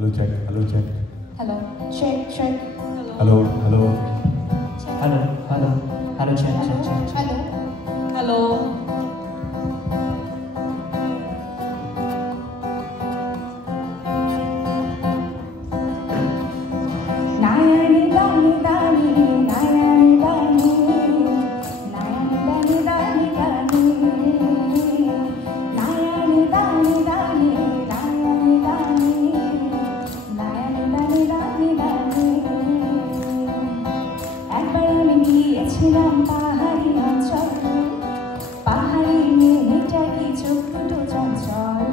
Hello, check. Hello, check. Hello, check, check. Hello, hello. Hello, hello. Hello, check, check, check. Hello. Hello. Nayani dani dani, nayani dani, nayani dani dani dani, nayani dani dani, nayani dani, nayani dani dani dani. একবার আমি গিয়েছিলাম পাহাড়ি অঞ্চল, পাহাড়ি মেয়েটা কি চোখ দুটো চঞ্চল।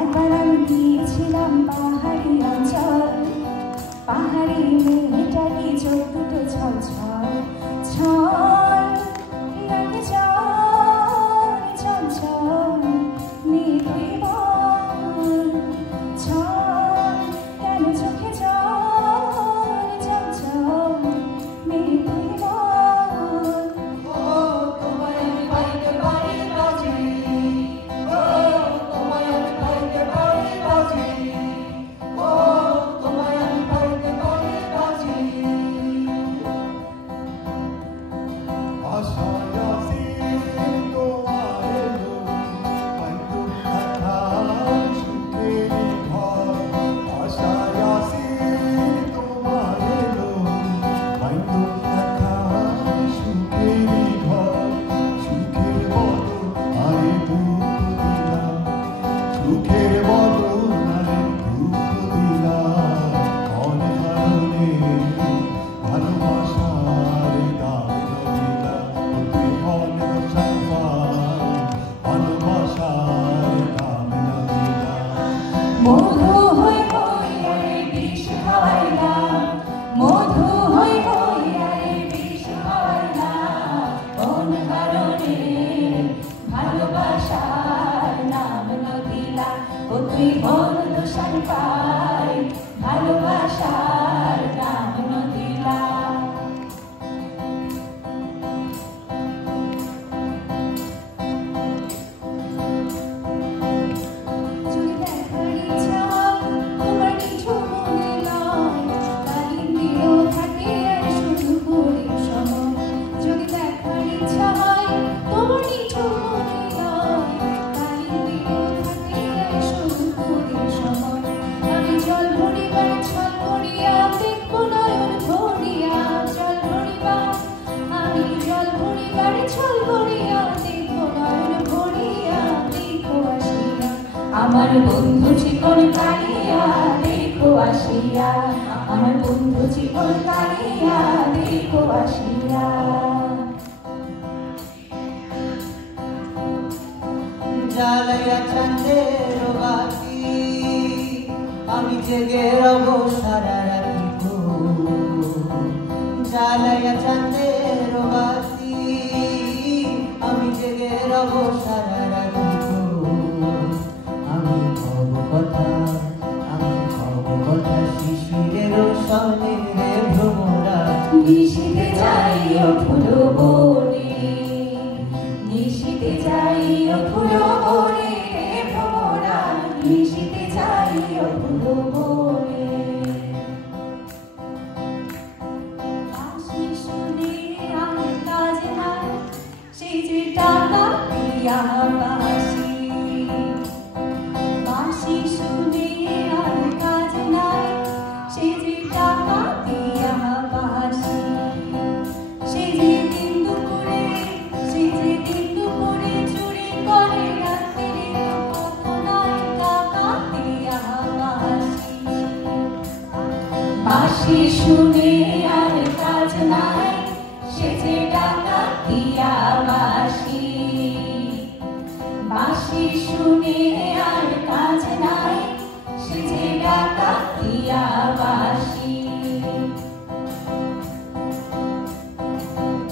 একবার আমি গিয়েছিলাম পাহাড়ি অঞ্চল, পাহাড়ি মেয়েটা কি চোখ দুটো ছল ছল ছল নাকি ছল ছল ছল মেয়ে তুই বল ছল কেন চোখে ছল ছল ছল মেয়ে তুই বল। ও তোমায় আমি পাইতে পারি বাজি, ও তোমায় আমি পাইতে পারি বাজি, ও তোমায় আমি পাইতে পারি বাজি। আশায় আছি তোমার এলো, পাইতো দেখা সুখেরই ঘর। আশায় আছি তোমার এলো, পাইতো দেখা সুখেরই ঘর। সুখের বদল আরে দুঃখ দিলাম, সুখের বদল আরে দুঃখ দিলাম। অনেক কারণে ভালোবাসার দাম দিলাম, তুই অনেক সম্মান ভালোবাসার দাম দিলাম। মধু হই হই আরে বিষ হয় না, মধু হই হই আরে বিষ হয় না। কোন কারণে ভালোবাসার নাম নদিলা, ও তুই কোন দোষার পাই ভালোবাসার নাম নদিলা। যদি দেখার ইচ্ছা হয় তোমার কিছু মনে নয়, কালিন দিয়েও থাকে আর শুধু করে সময়। যদি দেখার ইচ্ছা হয় তোমার কিছু মনে নয়, কালিন দিয়েও থাকে আর শুধু করে সময়। আমি জল ভরিবার ছল করিয়া দেখবো নয়ন ভরিয়া, জল ভরিবা আমি জল ভরিবার ছল করিয়া দেখবো নয়ন ভরিয়া। দেখো আসিয়া আমার বন্ধু জীবন কালিয়া, দেখো আসিয়া আমার বন্ধু জীবন কালিয়া, দেখো আসিয়া। জ্বালাইয়া চাঁদের বাতি আমি জেগে রব সারা রাতি গো। জ্বালাইয়া চাঁদের বাতি আমি জেগে রব সারা রাতি গো। আমি কব কথা, আমি কব কথা শিশিরের সনে রে ভ্রমরা। নিশিতে যাইও ফুলো বনে, নিশিতে যাইও ফুলো বনে রে ভ্রমরা, নিশিতে যাইও ফুলো বনে। বাঁশি শুনে আর কাজ নাই, সেই যে টাকা দিয়া বাঁশি। বাঁশি শুনে আর কাজ নাই, সেই যে টাকা দিয়া বাঁশি। সেই যে দিন দুপুরে, সেই যে দিন দুপুরে চুরি করে রাত্রে কথা নাই, টাকা দিয়া বাঁশি। বাঁশি শুনে আর কাজ নাই, সে যে টাকা দিয়া বাঁশি। বাঁশি শুনে আর কাজ নাই, সে যে টাকা দিয়া বাঁশি।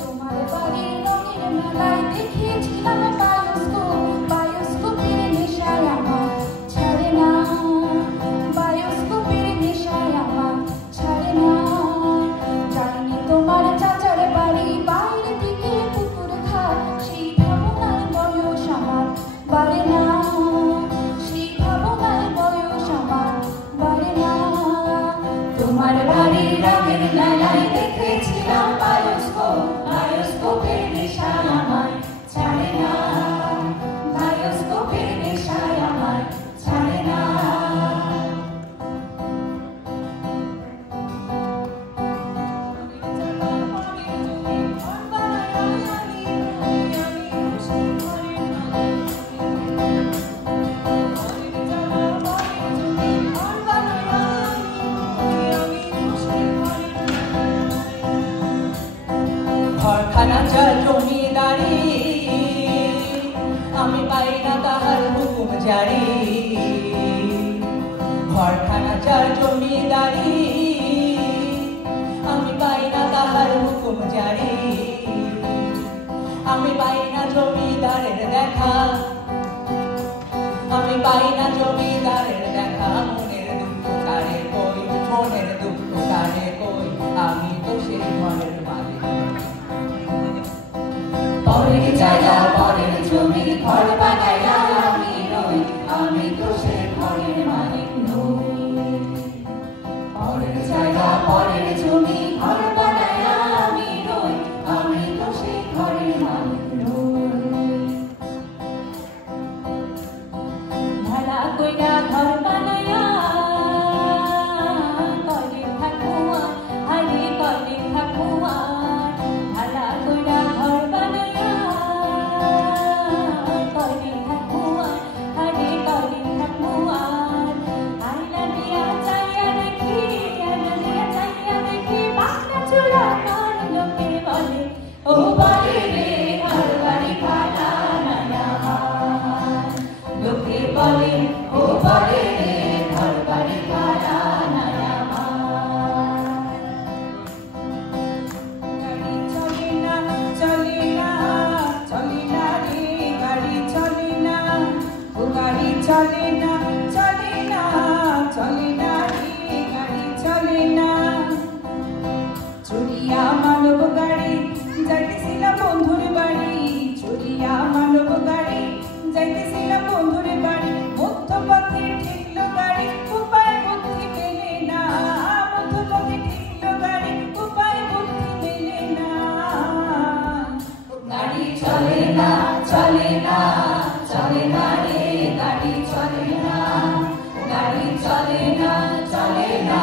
তোমার বাড়ির রঙের মেলায় দেখিয়েছিলাম বায়োস্কোপ, বায়োস্কোপের নেশায় আমার ছাড়ে না, বায়োস্কোপের নেশায় আমার ছাড়ে না। যাইনি তোমার চাচার বাড়ি, বাইরে দিকে পুকুর ঘাট, সেই ভাবনার বয়স আমার বাড়ে না, যার জমিদারি আমি পাই না তাহার হুকুম জারি আমি পাই না জমিদারের দেখা আমি পাই না জমিদারের দেখা মনের দুঃখ কারে কই মনের দুঃখ কারে কই আমি তো সেই ঘরের মালিক পরের জায়গা পরের জমি ঘর বানাইয়া আমি নই আমি তো সে ঘরের মালিক নই পরের জায়গা পরের জমি ঘর বানাইয়া আমি নই আমি তো সে ঘরের মালিক নই ভাড়া কইরা ঘর বানাইয়া কলে থাকুয়া হারি কলে থাকুয়া ভাড়া কইরা ঘর বানাইয়া কলে থাকুয়া হারি কলে থাকুয়া আইনা দিয়া চাইয়া দেখি বাঁকা চূড়া কার লোকে বলে ও বলে রে ঘর বাড়ি ভাড়া নাই আমার লোকে বলে ও বলে রে ঘর বাড়ি ভাড়া নাই আমার গাড়ি চলে না চলে না চলে না রে গাড়ি চলে না ও গাড়ি চলে না চলে না চলে না রে গাড়ি চলে না চুরিয়া মানব গাড়ি যাইতেছিলাম বন্ধুর বাড়ি চুরিয়া মানব গাড়ি যাইতেছিলাম বন্ধুর বাড়ি মধ্যপথে ঠেকলো গাড়ি উপায় বুদ্ধি পেলে না মধ্যপথে ঠেকলো গাড়ি উপায় বুদ্ধি পেলে না গাড়ি চলে না চলে না চলে না রে গাড়ি চলে না গাড়ি চলে না চলে না